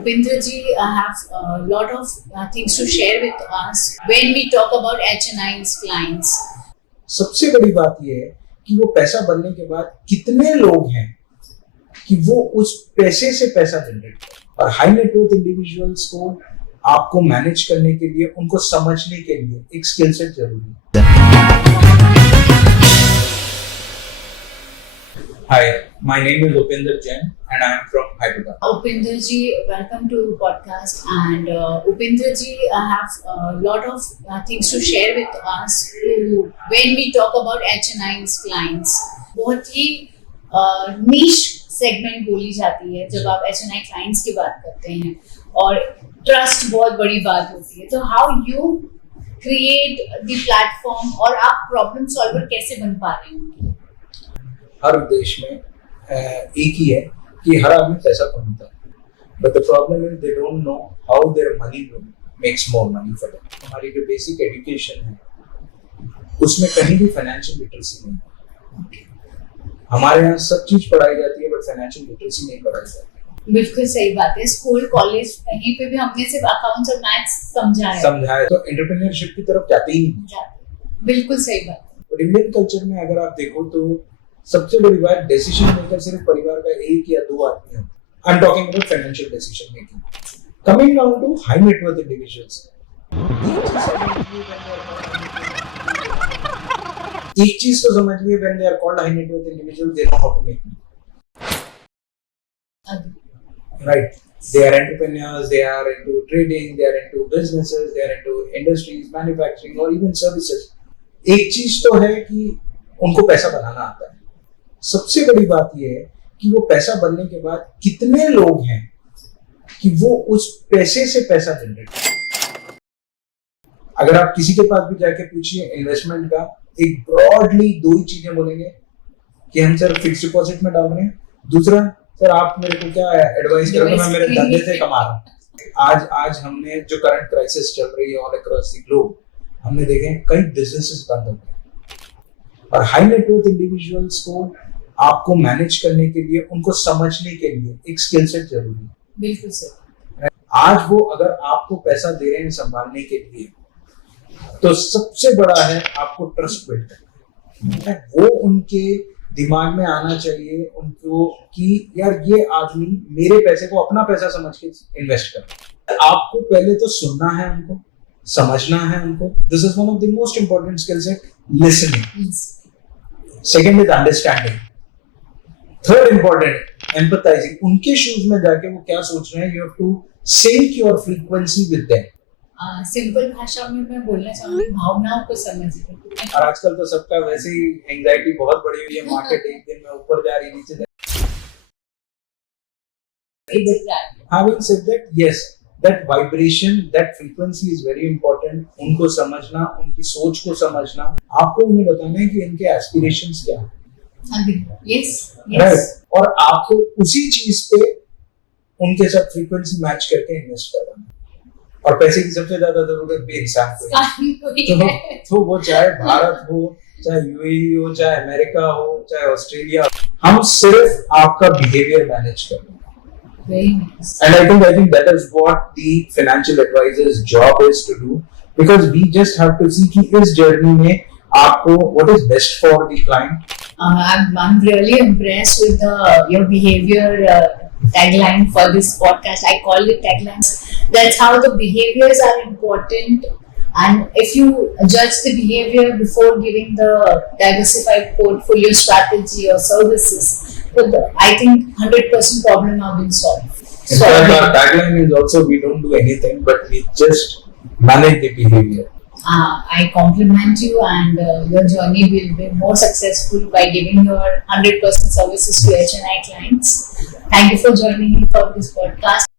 Upendra ji have a lot of things to share with us when we talk about HNI's clients. सबसे बड़ी बात यह है कि वो पैसा बनने के बाद कितने लोग हैं कि वो उस पैसे से पैसा जनरेट करें। और हाई नेटवर्थ इंडिविजुअल्स को आपको मैनेज करने के लिए, उनको समझने के लिए एक स्किल सेट जरूरी है। Hi, my name is Upendra Jain and I am from Hyderabad. Upendra ji, welcome to podcast. And Upendra ji have a lot of things to share with us when we talk about HNI's clients. बहुत ही niche segment बोली जाती है जब आप HNI clients की बात करते हैं, और trust बहुत बड़ी बात होती है। तो how you create the platform और आप problem solver कैसे बन पा रहे हैं? हर देश में एक ही है कि हर आदमी पैसा कमाता है, but the problem is they don't know how their money makes more money for them. हमारी जो बेसिक एजुकेशन है उसमें कहीं भी फाइनेंशियल लिटरेसी नहीं है। हमारे यहाँ सब चीज पढ़ाई जाती है बट फाइनेंशियल लिटरेसी नहीं पढ़ाई जाती। बिल्कुल सही बात है। स्कूल कॉलेज कहीं पे भी हमने सिर्फ अकाउंट्स और मैथ्स समझा है तो एंटरप्रेन्योरशिप की तरफ जाते ही नहीं। बिल्कुल सही बात है। बट इंडियन कल्चर में अगर आप देखो तो सबसे बड़ी बात, डिसीजन मेकर सिर्फ परिवार का एक या दो आदमी है। I am talking about financial decision making. Coming down to high net worth individuals, एक चीज तो समझिए, when they are called high net worth individual, they know how to make money, right? They are entrepreneurs, they are into trading, they are into businesses, they are into industries, manufacturing or even services. एक चीज तो है कि उनको पैसा बनाना आता है। सबसे बड़ी बात यह है कि वो पैसा बनने के बाद कितने लोग हैं कि वो उस पैसे से पैसा जनरेट करें। अगर आप किसी के पास भी जाके पूछिए इन्वेस्टमेंट का, एक ब्रॉडली दो ही चीजें बोलेंगे कि हम सर फिक्स डिपॉजिट में डाल रहे हैं, दूसरा सर आप मेरे को क्या एडवाइस करोगे, मैं मेरे धंधे से कमा रहा हूँ। आज हमने जो करंट क्राइसिस चल रही है ऑल अक्रॉस द ग्लोब, हमने देखे कई बिजनेसेस बंद हो गए। और हाई नेटवर्थ इंडिविजुअल्स को आपको मैनेज करने के लिए, उनको समझने के लिए एक स्किल सेट जरूरी है। बिल्कुल सही। आज वो अगर आपको पैसा दे रहे हैं संभालने के लिए, तो सबसे बड़ा है आपको ट्रस्ट बिल्ड करना है। वो उनके दिमाग में आना चाहिए उनको कि यार ये आदमी मेरे पैसे को अपना पैसा समझ के इन्वेस्ट कर रहा है। आपको पहले तो सुनना है, उनको समझना है उनको। This is one of the most important skill set, listening. Second is understanding. Third important, empathising. उनके शूज में जाके वो क्या सोच रहे हैं, you have to sync your frequency with them. Simple भाषा में मैं बोलना चाहूंगी, भावनाओं को समझिए। और आजकल तो सबका वैसे ही एंजाइटी बहुत बढ़ी हुई है, मार्केट एक दिन में ऊपर जा रही, नीचे जा रही। Having said that, yes, that vibration, that frequency is very important. उनको समझना, उनकी सोच को समझना, आपको उन्हें बताना है कि इनके एस्पिरेशंस क्या हैं। Yes. Right. और आपको उसी चीज पे उनके साथ फ्रीक्वेंसी मैच करके इन्वेस्ट करवाना। और पैसे की सबसे ज्यादा जरूरत भी इंसान को है। तो वो चाहे भारत हो, चाहे यूएई हो, चाहे अमेरिका हो, चाहे ऑस्ट्रेलिया, हम सिर्फ आपका बिहेवियर मैनेज कर रहे हैं। And I think that is what the financial advisor's job is to do, because we just have to see कि इस journey में आपको what is best for the client. I'm really impressed with your behavior tagline for this podcast. I call it taglines. That's how the behaviors are important, and if you judge the behavior before giving the diversified portfolio strategy or services, I think 100% problem have been solved. In fact, our tagline is also, we don't do anything, but we just manage the behavior. I compliment you, and your journey will be more successful by giving your 100% services to HNI clients. Thank you for joining me for this podcast.